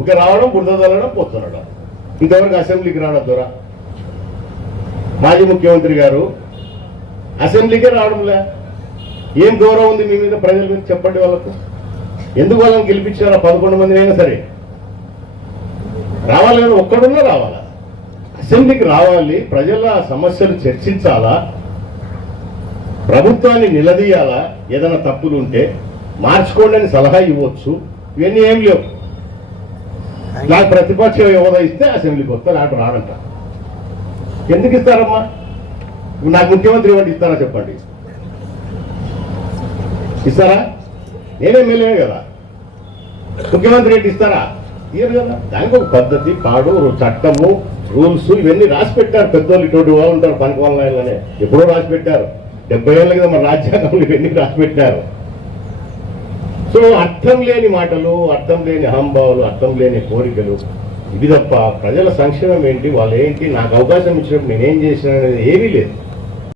ఊకే రావడం బురద చల్లడం పోతున్నాడు. ఇంతవరకు అసెంబ్లీకి రావడం ద్వారా మాజీ ముఖ్యమంత్రి గారు అసెంబ్లీకే రావడంలే. ఏం గౌరవం ఉంది మీ మీద, ప్రజల మీద చెప్పండి. వాళ్ళకు ఎందుకు వాళ్ళని గెలిపించారా? 11 మంది అయినా సరే రావాలి కదా, ఒక్కడున్నా రావాలా? అసెంబ్లీకి రావాలి, ప్రజల సమస్యలు చర్చించాలా, ప్రభుత్వాన్ని నిలదీయాలా, ఏదైనా తప్పులు ఉంటే మార్చుకోండి అని సలహా ఇవ్వచ్చు. ఇవన్నీ ఏం లేవు. నాకు ప్రతిపక్ష హోదా ఇస్తే అసెంబ్లీకి వస్తా, నాకు రాడంట. ఎందుకు ఇస్తారమ్మా? నాకు ముఖ్యమంత్రి ఇవ్వండి, ఇస్తారా చెప్పండి? ఇస్తారా? నేనే ఎమ్మెల్యే కదా, ముఖ్యమంత్రి ఏంటి ఇస్తారా? ఇయ్యరు కదా. దానికి ఒక పద్ధతి, పాడు, చట్టము, రూల్స్ ఇవన్నీ రాసి పెట్టారు పెద్దోళ్ళు. ఇటువంటి వాళ్ళు ఉంటారు పనికి వాళ్ళనే, ఎప్పుడో రాసి పెట్టారు. 70 ఏళ్ళ కదా మన రాజ్యాంగంలో ఇవన్నీ రాసి పెట్టారు. సో అర్థం లేని మాటలు, అర్థం లేని అహంభావాలు, అర్థం లేని కోరికలు, ఇది తప్ప ప్రజల సంక్షేమం ఏంటి, వాళ్ళు ఏంటి, నాకు అవకాశం ఇచ్చినప్పుడు నేనేం చేసిన అనేది ఏమీ లేదు.